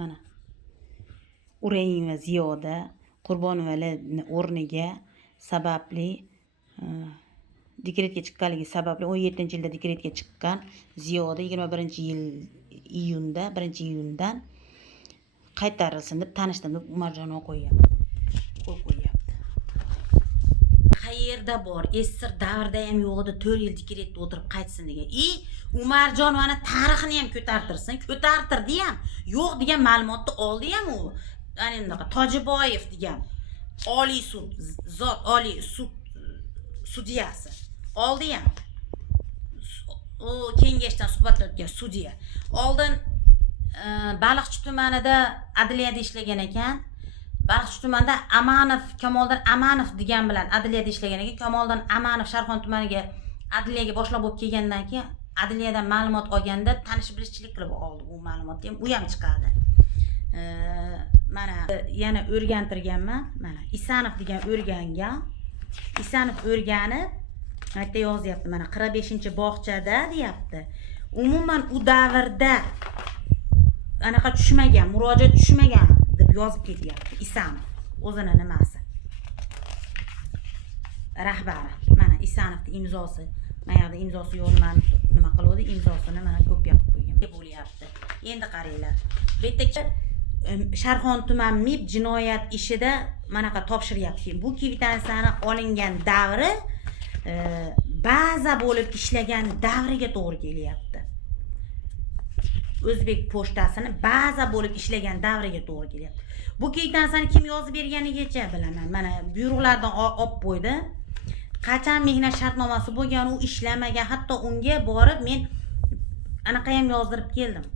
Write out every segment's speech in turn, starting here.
Mana Urayin va Ziyoda Qurbonovalarning o'rniga sababli dekretga chiqqanligi sababli 17-yilda dekretga chiqqan Ziyoda 21-yil iyunda 1-iyundan qaytarilsin deb tanishdim deb Umarjonova qo'yyapti. Qayerda bor? Esir davrda ham yo'q edi, 4 yil dekretda o'tirib qaytsin degan. Umarjonovani tarixini ham ko'tartirsin, ko'tartirdi ham. Yo'q degan ma'lumotni oldi ham u. Ya'ni bunaqa Tojiboyev degan Oliy sud, Oliy sud sudyasi. Oldi ham. U kengashdan suhbatlar o'tgan sudya. Oldin Baliqchi tumanida adliyada ishlagan ekan. Baliqchi tumanida Kamoldan Amanov degan bilan adliyada ishlagan ekan. Kamoldan Amanov Sharxon tumaniga adliyaga boshlab bo'lib kelgandan keyin adliyadan ma'lumot olganda tanish bilishchilik qilib oldi bu ma'lumotni ham. U ham chiqadi. Mana yana o'rgantirganman. Mana Isanov degan o'rgangan. Isanov o'rganib qayerda yozyapti. Mana 45-bog'chada deyapti. Umuman u davrda anaqa tushmagan, murojaat tushmagan deb yozib ketyapti Isanov. O'zini nimasi? Rahbari. Mana Isanovning imzosi. Mana yerda imzosi yo'q, nima qildi? Imzosini mana ko'p yopib qo'ygan. Bo'lyapti. Endi qaranglar. Bu yerda Sharxon tuman MIB jinoyat ishida manaqa topshiryapti. Bu kvitantsiyani olingan davri baza bo'lib ishlagan davriga to'g'ri kelyapti. O'zbek pochtasini baza bo'lib ishlagan davriga to'g'ri kelyapti. Bu kvitantsiyani kim yozib berganigacha bilaman. Mana buyruqlardan olib qo'ydi. Qachon mehnat shartnomasi bo'lgan, u ishlamagan. Hatto unga borib men anaqa ham yozdirib keldim.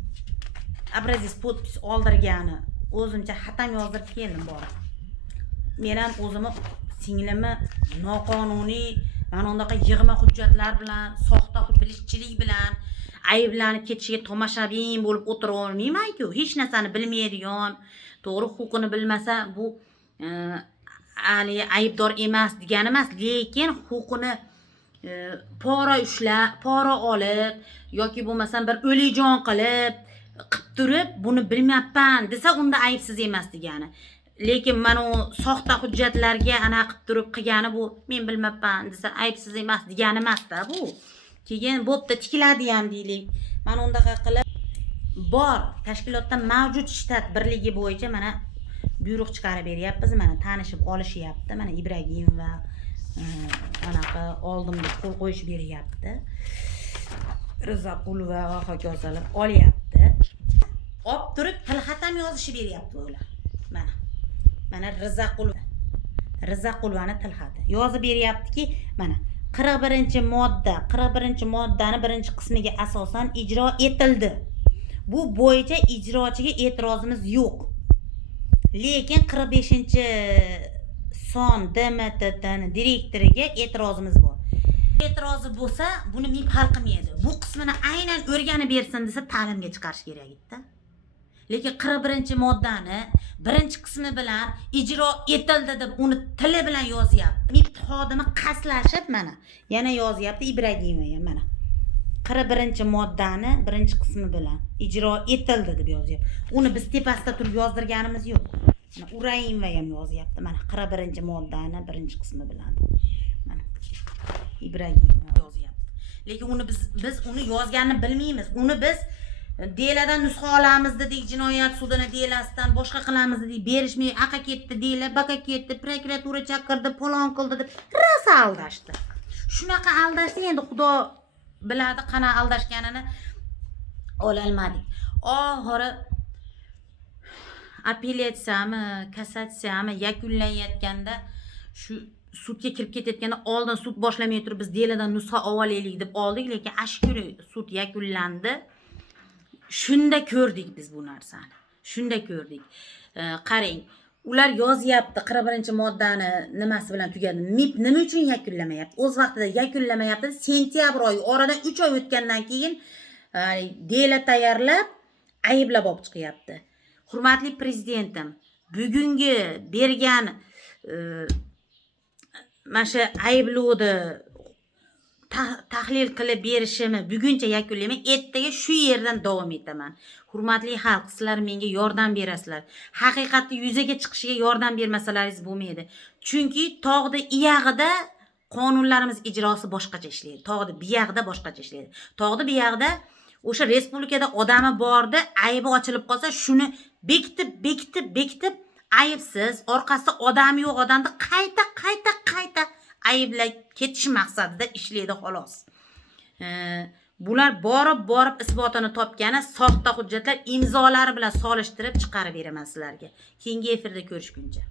Obrazец podpis oldirgani, o'zimcha xat ham yozdirib keldim borib. Men ham o'zimni singlimni noqonuniy mana undaqa yig'ma hujjatlar bilan, soxta bilishchilik bilan ayblanib ketishiga tomoshabin bo'lib o'tira olmayman-ku. Hech narsani bilmaydigan, to'g'ri huquqini bilmasa bu aybdor emas degani emas, lekin huquqini pora ushlab, pora olib yoki bo'lmasam bir o'likjon qilib turib buni bilmayapman desa unda aybsiz emas degani. Lekin mana u soxta hujjatlarga ana qilib turib qilgani bu men bilmayapman desa aybsiz emas degani emas-da bu. Keyin bo'pti tikiladi ham deylik. Mana undaqa qilib bor tashkilotda mavjud shtat birligi bo'yicha mana buyruq chiqarib beryapmiz. Mana tanishib olishyapti. Mana Ibragim va anaqa oldim deb qo'l qo'yish beryapti. Rizaqulova va hokazolar olyapti. Olib turib tilxat ham yozishi beryapti ular. Mana Rizaqulovani tilxati yozib beryaptiki, mana 41-moddani birinchi qismiga asosan ijro etildi. Bu bo'yicha ijrochiga e'tirozimiz yo'q. Lekin 45-son DMTTning direktoriga e'tirozimiz bor. E'tirozi bo'lsa, buni men hal qilmaydi. Bu qismini aynan o'rganib bersin desa ta'limga chiqarish kerak edi. Lekin 41-moddani birinchi qismi bilan ijro etildi deb uni tili bilan yozyapti. MIB xodimi qaslashib mana yana yozyapti Ibragimova ham mana 41-moddani birinchi qismi bilan ijro etildi deb yozyapti. Uni biz tepasida turib yozdirganimiz yo'q. Mana Urayimova ham yozyapti. Mana 41-moddani birinchi qismi bilan. Mana Ibragimova yozyapti. Lekin uni biz uni yozganini bilmaymiz. Uni biz deladan nusxa olamiz dedik, jinoyat sudini delasidan boshqa qilamiz dedik, berishmay aqa ketdi, dela baka ketdi, prokuratura chaqirdi, palon qildi deb rosa aldashdi. Shunaqa aldashdi, endi Xudo biladi qana aldashganini ololmadik. Oxiri apellyatsiyami, kassatsiyami yakunlanayotganda shu sudga kirib ketayotganda oldin sud boshlamay turib biz deladan nusxa olaylik deb oldik, lekin ashkuri sud yakunlandi. Shunda ko'rdik biz bu narsani. Shunda ko'rdik. Qarang, ular yozyapti 41-moddani nimasi bilan tugadi. MIB nima uchun yakunlamayapti? O'z vaqtida yakunlamayapti. Sentyabr oyi oradan 3 oy o'tgandan keyin dela tayyorlab ayblab olib chiqyapti. Hurmatli prezidentim, bugungi bergan mana shu ayblovni tahlil qilib berishimni buguncha yakunlayman. Ertaga shu yerdan davom etaman. Hurmatli xalq, sizlar menga yordam berasizlar. Haqiqatni yuzaga chiqishiga yordam bermasalaringiz bo'lmaydi. Chunki tog'da iyag'ida qonunlarimiz ijrosi boshqacha ishlaydi. Tog'da buyog'ida boshqacha ishlaydi. Tog'da buyog'ida o'sha respublikada odami bordi, aybi ochilib qolsa, shuni bekitib aybsiz, orqasida odami yo'q odamni qayta ayblab ketish maqsadida ishlaydi xolos. Bular borib isbotini topgani soxta hujjatlar imzolari bilan solishtirib chiqarib beraman sizlarga. Keyingi efirda ko'rishguncha.